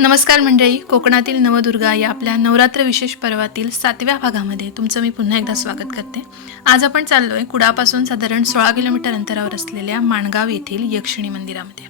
नमस्कार मंडळी कोकणातील नवदुर्गा या आपल्या नवरात्र विशेष पर्वातील सातव्या भागामध्ये तुमचं मी पुन्हा एकदा स्वागत करते. आज आपण चाललोय कुडापासून साधारण सोळा किलोमीटर अंतरावर असलेल्या माणगाव येथील यक्षिणी मंदिरामध्ये.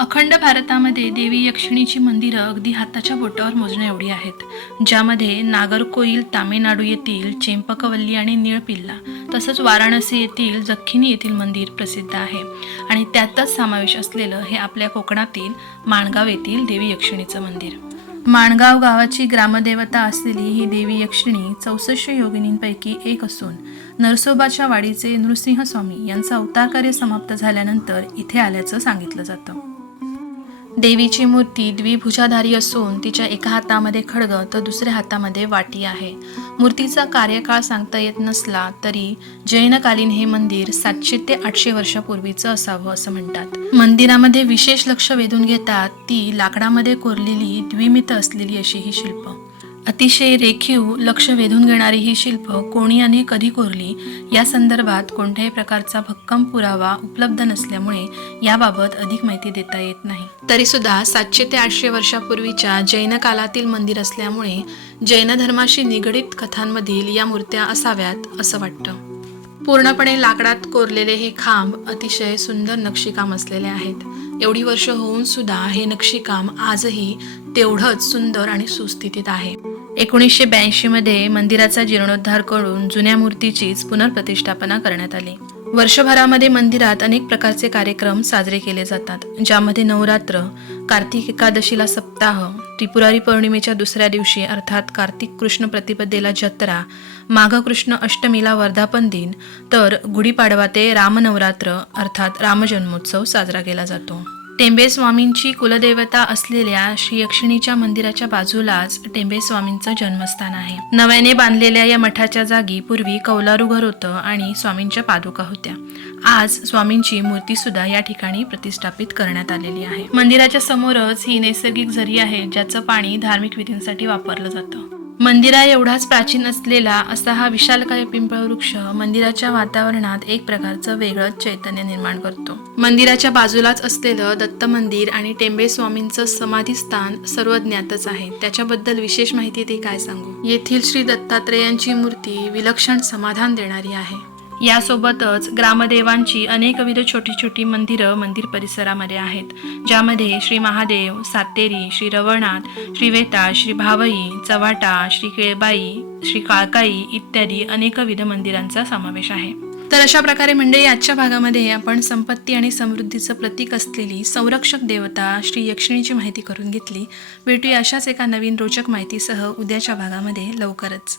अखंड भारतामध्ये देवी यक्षिणीची मंदिरं अगदी हाताच्या बोटावर मोजण्या एवढी आहेत. ज्यामध्ये नागरकोईल तामिळनाडू येथील चेंपकवल्ली आणि निळपिल्ला तसंच वाराणसी येथील जखिनी येथील मंदिर प्रसिद्ध आहे. आणि त्यातच समावेश असलेलं हे आपल्या कोकणातील माणगाव येथील देवी यक्षिणीचं मंदिर. माणगाव गावाची ग्रामदेवता असलेली ही देवी यक्षिणी चौसष्ट योगिनींपैकी एक असून नरसोबाच्या वाडीचे नृसिंह स्वामी अवतार कार्य समाप्त झाल्यानंतर इथे आल्याचं सांगितलं जातं. देवीची मूर्ती द्विभुजाधारी असून तिच्या एका हातामध्ये खडग तर दुसऱ्या हातामध्ये वाटी आहे. मूर्तीचा कार्यकाळ सांगता येत नसला तरी जैनकालीन हे मंदिर सातशे ते आठशे वर्षापूर्वीचं असावं असं म्हणतात. मंदिरामध्ये विशेष लक्ष वेधून घेतात ती लाकडामध्ये कोरलेली द्विमित असलेली अशी ही शिल्प. अतिशय रेखीव लक्ष वेधून घेणारी ही शिल्प कोणी आणि कधी कोरली या संदर्भात कोणत्याही प्रकारचा भक्कम पुरावा उपलब्ध नसल्यामुळे याबाबत अधिक माहिती देता येत नाही. तरी सुद्धा सातशे ते आठशे वर्षापूर्वीच्या जैन कालातील मंदिर असल्यामुळे जैन धर्माशी निगडीत कथांमधील या मूर्त्या असाव्यात असं वाटतं. पूर्णपणे लाकडात कोरलेले हे खांब अतिशय सुंदर नक्षीकाम असलेले आहेत. एवढी वर्ष होऊन सुद्धा हे नक्षीकाम आजही तेवढंच सुंदर आणि सुस्थितीत आहे. एकोणीसशे ब्याऐंशीमध्ये मंदिराचा जीर्णोद्धार करून जुन्या मूर्तीचीच पुनर्प्रतिष्ठापना करण्यात आली. वर्षभरामध्ये मंदिरात अनेक प्रकारचे कार्यक्रम साजरे केले जातात ज्यामध्ये नवरात्र कार्तिक एकादशीला सप्ताह त्रिपुरारी पौर्णिमेच्या दुसऱ्या दिवशी अर्थात कार्तिक कृष्ण प्रतिपदेला जत्रा माघ कृष्ण अष्टमीला वर्धापन दिन तर गुढीपाडवा ते रामनवरात्र अर्थात रामजन्मोत्सव साजरा केला जातो. टेंबे स्वामींची कुलदेवता असलेल्या श्री यक्षिणीच्या मंदिराच्या बाजूलाच टेंबे स्वामींचं जन्मस्थान आहे. नव्याने बांधलेल्या या मठाच्या जागी पूर्वी कौलारू घर होतं आणि स्वामींच्या पादुका होत्या. आज स्वामींची मूर्ती सुद्धा या ठिकाणी प्रतिष्ठापित करण्यात आलेली आहे. मंदिराच्या समोरच ही नैसर्गिक झरी आहे ज्याचं पाणी धार्मिक विधींसाठी वापरलं जातं. मंदिरा एवढाच प्राचीन असलेला असा हा विशालकाय पिंपळ वृक्ष मंदिराच्या वातावरणात एक प्रकारचं वेगळंच चैतन्य निर्माण करतो. मंदिराच्या बाजूलाच असलेलं दत्त मंदिर आणि टेंबे स्वामींचं समाधी स्थान सर्व ज्ञातच आहे. त्याच्याबद्दल विशेष माहिती ते काय सांगू? येथील श्री दत्तात्रेयांची मूर्ती विलक्षण समाधान देणारी आहे. यासोबतच ग्रामदेवांची अनेकविध छोटी छोटी मंदिरं मंदिर परिसरामध्ये आहेत ज्यामध्ये श्री महादेव सातेरी श्री रवळनाथ श्रीवेता श्री भावई चव्हाटा श्री केळबाई श्री काळकाई इत्यादी अनेकविध मंदिरांचा समावेश आहे. तर अशा प्रकारे मंडळी आजच्या भागामध्ये आपण संपत्ती आणि समृद्धीचं प्रतीक असलेली संरक्षक देवता श्री यक्षिणीची माहिती करून घेतली. भेटूया अशाच एका नवीन रोचक माहितीसह उद्याच्या भागामध्ये लवकरच.